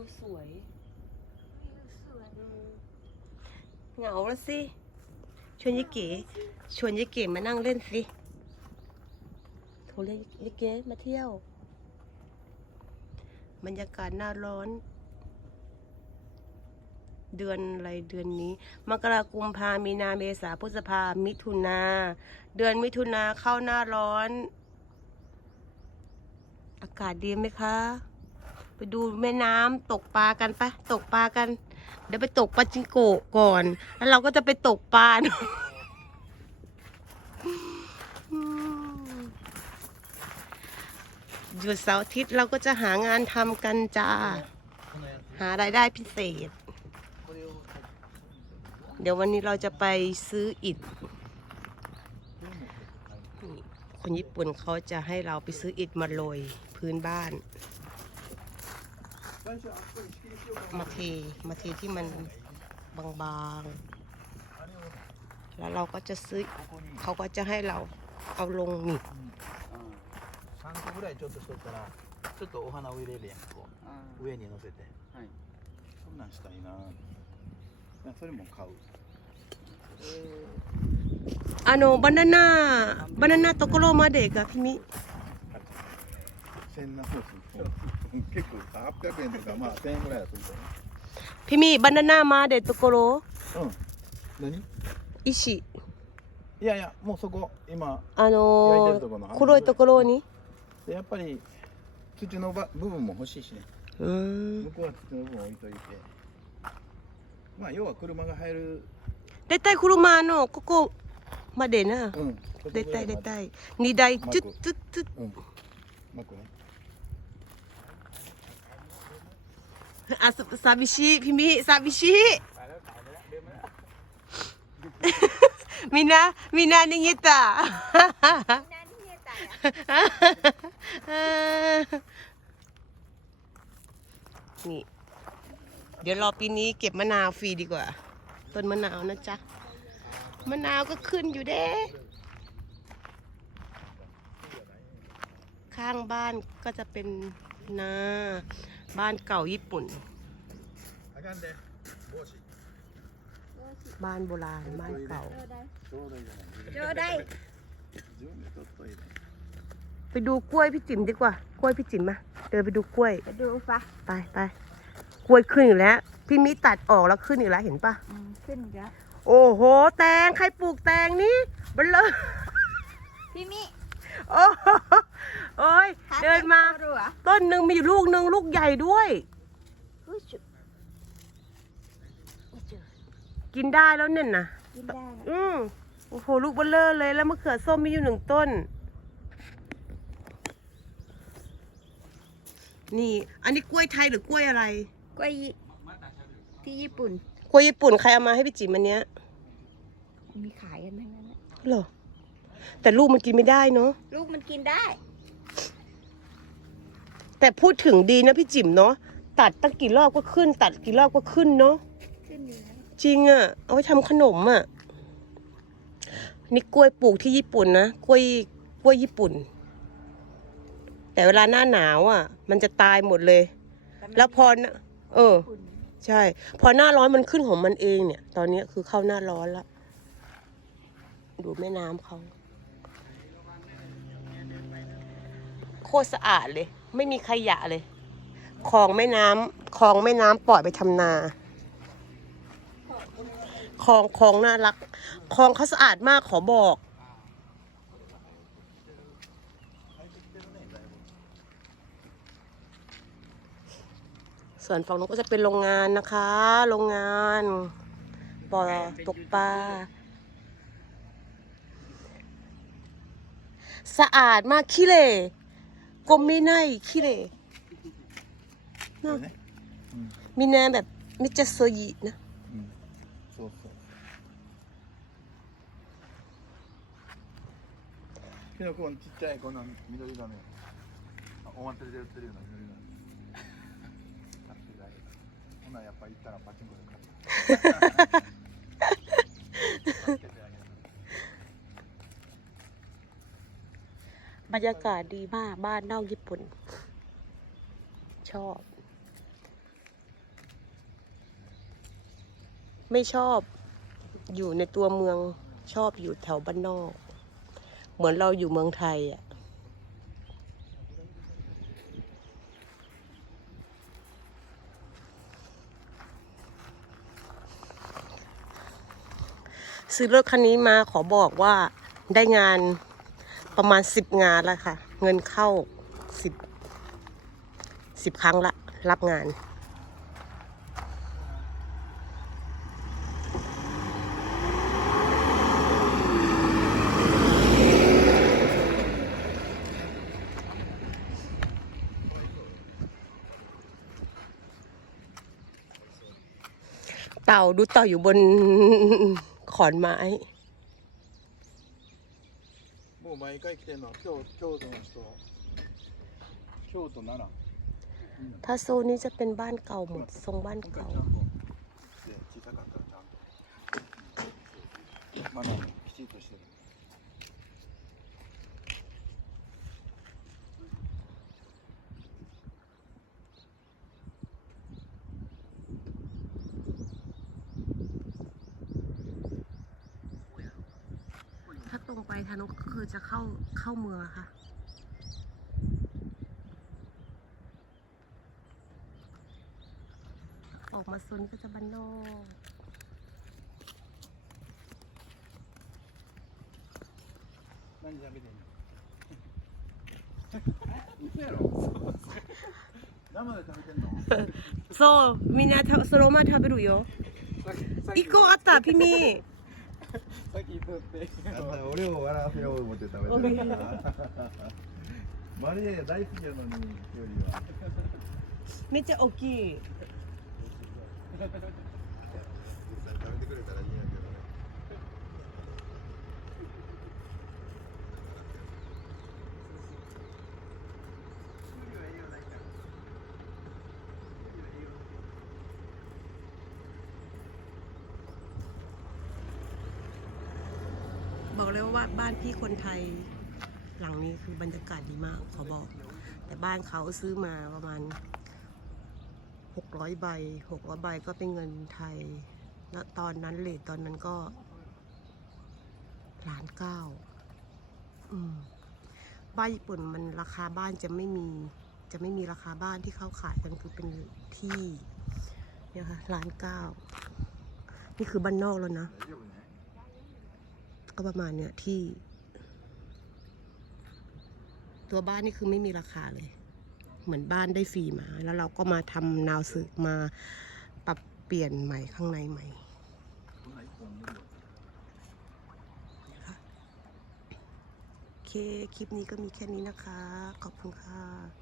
วสวยสวยเหงาแล้วสิชวนยายเก๋ชวนยายเก๋มานั่งเล่นสิโทรเรียกยายเก๋มาเที่ยว บรรยากาศหน้าร้อน เดือนอะไรเดือนนี้ มกราคมพามีนาเมษาพฤษภามิถุนา เดือนมิถุนาเข้าหน้าร้อน อากาศดีไหมคะ ไปดูแม่น้ำตกปลากันปะตกปลากัน เดี๋ยวไปตกปลาจิงโกะก่อน แล้วเราก็จะไปตกปลาหยุดเสาร์อาทิตย์เราก็จะหางานทำกันจ้า หารายได้พิเศษ เดี๋ยววันนี้เราจะไปซื้ออิฐคนญี่ปุ่นเขาจะให้เราไปซื้ออิฐมาโรยพื้นบ้าน มาเท มาเทที่มันบางๆ แล้วเราก็จะซื้อ เขาก็จะให้เราเอาลงนี่ 3個ぐらいちょっとしとったらちょっとお花を入れるやんこう上に乗せてはいそんなんしたいなそれも買うあの、バナナ、バナナところまでが君。千何そうそう 結構800円とかまあ1000円ぐらいだと思う君、バナナまでところうん。何？石。いやいやもうそこ。今あ焼いてのるところの黒いところに？でやっぱり土のば部分も欲しいしね。うーん。向こうは土の部分置いといて。まあ要は車が入る。絶対車のここまでな。うん。絶対絶い対。二台、まチュッチュッチュッ。うん。巻くね อาซาบิชิพี่มิซาบิชิมินามินานิงิตานี่ เดี๋ยวรอปีนี้เก็บมะนาวฟรีดีกว่า ต้นมะนาวนะจ๊ะ มะนาวก็ขึ้นอยู่เด้ ข้างบ้านก็จะเป็นนา บ้านเก่าญี่ปุ่น บ้านโบราณ บ้านเก่า เจอได้ ไปดูกล้วยพี่จิ๋มดีกว่า กล้วยพี่จิ๋มมา เดินไปดูกล้วย ไปดูปะไปไปกล้วยขึ้นอีกแล้ว พี่มิตัดออกแล้วขึ้นอีกแล้วเห็นปะขึ้นแล้ว โอ้โห แตง ใครปลูกแตงนี่เบลเลอพี่มิ โอ้โหโอ้ยหเดินมาแตงโรัวต้นหนึ่งมีอยู่ลูกหนึ่งลูกใหญ่ด้วยอุ๊ยจุดไม่เจอกินได้แล้วเนี่ยนะกินได้นะอืมโอ้โหลูกเบลเลอร์เลยแล้วมะเขือส้มมีอยู่หนึ่งต้น นี่ อันนี้กล้วยไทยหรือกล้วยอะไร กล้วยที่ญี่ปุ่น กล้วยญี่ปุ่นใครเอามาให้พี่จิ๋มอันเนี้ยมีขายกันทั้งนั้นน่ะเหรอ แต่ลูกมันกินไม่ได้เนาะลูกมันกินได้ แต่พูดถึงดีนะพี่จิ๋มเนาะตัดตั้งกี่รอบก็ขึ้น ตัดกี่รอบก็ขึ้นเนาะขึ้นอยู่แล้วจริงอะ่ะ เอาไว้ทำขนมอะ่ะนี่กล้วยปลูกที่ญี่ปุ่นนะกล้วยกล้วยญี่ปุ่น แต่เวลาหน้าหนาวอะ่ะ มันจะตายหมดเลย แล้วพอนะเออคุณใช่ พอหน้าร้อนมันขึ้นของมันเองเนี่ย ตอนนี้คือเข้าหน้าร้อนแล้วดูแม่น้ำเขา คตรสะอาดเลย ไม่มีขยะเลยคลองแม่น้ำคลองแม่น้ำปล่อยไปทำนาคลองคลองน่ารักคลองเขาสะอาดมากขอบอก ส่วนฝั่งนู้นก็จะเป็นโรงงานนะคะ โรงงานบ่อตกปลาสะอาดมากขี้เล่ กลมไม่ไนขี้เล่ これねうん มีแนวแบบมิจโซยินะ うんそうそうキノコのちっちゃいこの緑がねあお祭りで売ってるような緑が買ってくれほなやっぱ行ったらパチンコで買って บรรยากาศดีมากบ้านนอกญี่ปุ่น ชอบ ไม่ชอบอยู่ในตัวเมืองชอบอยู่แถวบ้านนอก เหมือนเราอยู่เมืองไทยอะซื้อรถคันนี้มาขอบอกว่าได้งาน ประมาณสิบงานแล้วค่ะ เงินเข้าสิบสิบครั้งละรับงาน เต่าดูเต่าอยู่บนขอนไม้ もう毎回来てんの京京都の人京都奈良 ถ้าโซนนี้จะเป็นบ้านเก่าหมด ทรงบ้าน 今回 เก่า ちゃんとで小さかったらちゃんとマナーもきちっとしてる ทานกก็คือจะเข้าเข้าเมืองอะค่ะ ออกมาโซนนี้ก็จะบ้านนอก 何食べてんの嘘やろ生で食べてんの โซมีนาทาโซโรมาทาเบรุโย さっきさっ อีโกอัตตาพี่ 先取って。あんた俺を笑わせよう思って食べてるからマリア大好きやのに距離は。めっちゃ大きい。食べてくれたらいいやะว่าบ้านพี่คนไทย หลังนี้คือบรรยากาศดีมากขอบอก แต่บ้านเขาซื้อมาประมาณ 600 ใบ 600 ใบก็เป็นเงินไทย แล้วตอนนั้นเลทตอนนั้นก็ล้านเก้าบ้านญี่ปุ่นมันราคาบ้านจะไม่มี จะไม่มีราคาบ้านที่เขาขายกันคือเป็นที่เนี่ยค่ะล้านเก้า นี่คือบ้านนอกแล้วนะ็ประมาณเนี้ยที่ ตัวบ้านนี่คือไม่มีราคาเลย เหมือนบ้านได้ฟรีมา แล้วเราก็มาทำนาวสึกมาปรับเปลี่ยนใหม่ข้างในใหม่โอเค คลิปนี้ก็มีแค่นี้นะคะ ขอบคุณค่ะ